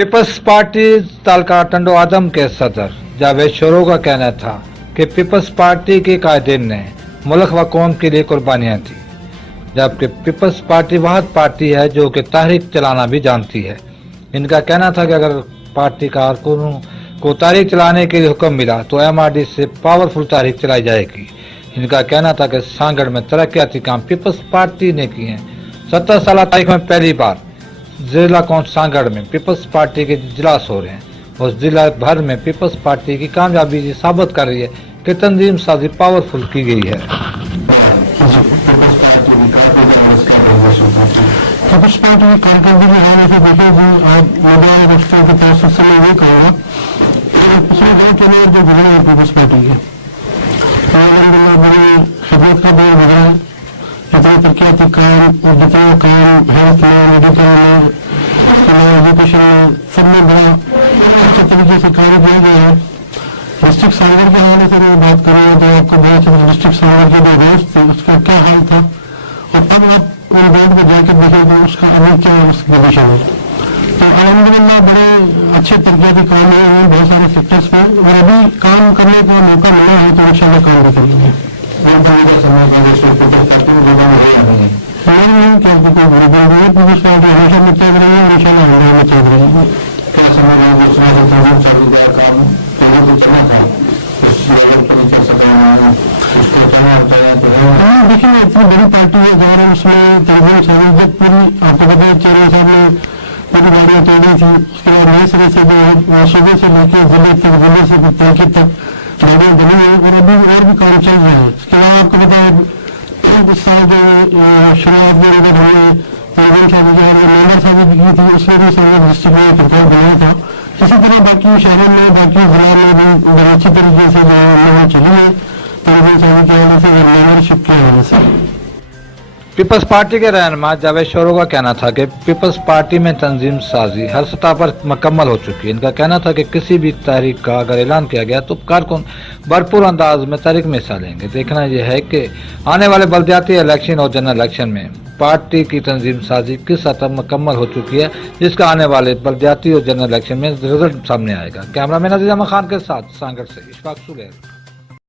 Peoples party تعلقہ ٹنڈو آدم کے صدر جاوید شروع کا کہنا تھا کہ پیپلز پارٹی کے قائدین نے ملک و قوم کے لیے قربانیاں دی، جبکہ پیپلز پارٹی واحد پارٹی ہے جو کہ تحریک چلانا بھی جانتی ہے۔ ان کا کہنا تھا کہ اگر پارٹی کارکنوں کو تحریک چلانے کے لیے حکم ملا تو ایم آر ڈی سے پاورفل تحریک چلائی جائے گی۔ ان کا کہنا تھا کہ سانگڑ میں ترقیاتی کام پیپلز پارٹی نے کیے ہیں۔ 17 سالہ تاریخ میں پہلی بار ضلع کون سانگڑ میں پیپلز پارٹی کے اجلاس ہو رہے ہیں اور ضلع بھر میں پیپلز پارٹی کی کامیابی یہ ثابت کر رہی ہے کہ تنظیم سازی پاورفل کی گئی ہے۔ پیپلز پارٹی کی کارکردگی کے حوالے سے دیکھیں جی آج موبائل رشتوں کے تعصب سے میں یہ کہوں گا پچھلے دور کے اندر جو گزرے ہیں پیپلز پارٹی کے الحمدللہ بڑی خدمت کا دور گزرا ہے۔ جتنے ترقیاتی کام اور جتنے کام ہیلتھ میں، میڈیکل میں، ایجوکیشن میں، سب میں بڑا اچھے طریقے سے کام کیا گیا ہے۔ ڈسٹرکٹ سانگڑ کے حوالے سے میں بات کر رہا ہوں تو آپ کو بڑا اچھا ڈسٹرکٹ سانگڑ کے جو روز تھے اس کا کیا حال تھا اور اب آپ ان روڈ کو جا کے دیکھیں تو اس کا ابھی کیا اس کی کنڈیشن ہے۔ تو الحمدللہ بڑے اچھے ترقیاتی کام ہیں بہت سارے سیکٹرس میں، اور ابھی کام کرنے کا موقع ملا ہے تو انشاءاللہ کام بھی کریں گے۔ دیکھیں اتنی بڑی پارٹی ہے ظاہر اس میں تنظیم سازی جب پوری آپ کو پتہ ہے چیئرمین صاحب نے پوری گاڑیاں توڑی تھی، اس کے بعد نئے سرے سے جو صوبے سے لے کے ضلع تک، ضلع سے تنقید تک گاڑیاں بنی ہیں اور ابھی اور بھی کام چل رہے ہیں۔ اس کے بعد آپ کو پتہ ہے اس سال جو شروعات میں اگر ہم نے تنظیم سازی جو ہے نانا سازی بھی کی تھی اس میں بھی سنگڑ ڈسٹرکٹ میں کنٹرول بنایا تھا۔ اسی طرح باقی شہروں میں، باقی ضلع میں بھی بڑے اچھی طریقے سے جو ہے چلی ہے تنظیم سازی کے حوالے سے اور لیڈرشپ کے حوالے سے۔ پیپلز پارٹی کے رہنما جاوید شروع کا کہنا تھا کہ پیپلز پارٹی میں تنظیم سازی ہر سطح پر مکمل ہو چکی ہے۔ ان کا کہنا تھا کہ کسی بھی تحریک کا اگر اعلان کیا گیا تو کارکن بھرپور انداز میں تحریک میں حصہ لیں گے۔ دیکھنا یہ ہے کہ آنے والے بلدیاتی الیکشن اور جنرل الیکشن میں پارٹی کی تنظیم سازی کس حد تک مکمل ہو چکی ہے، جس کا آنے والے بلدیاتی اور جنرل الیکشن میں رزلٹ سامنے آئے گا۔ کیمرہ مین عزیز احمد خان کے ساتھ سانگڑ سے اشفاق سلیح۔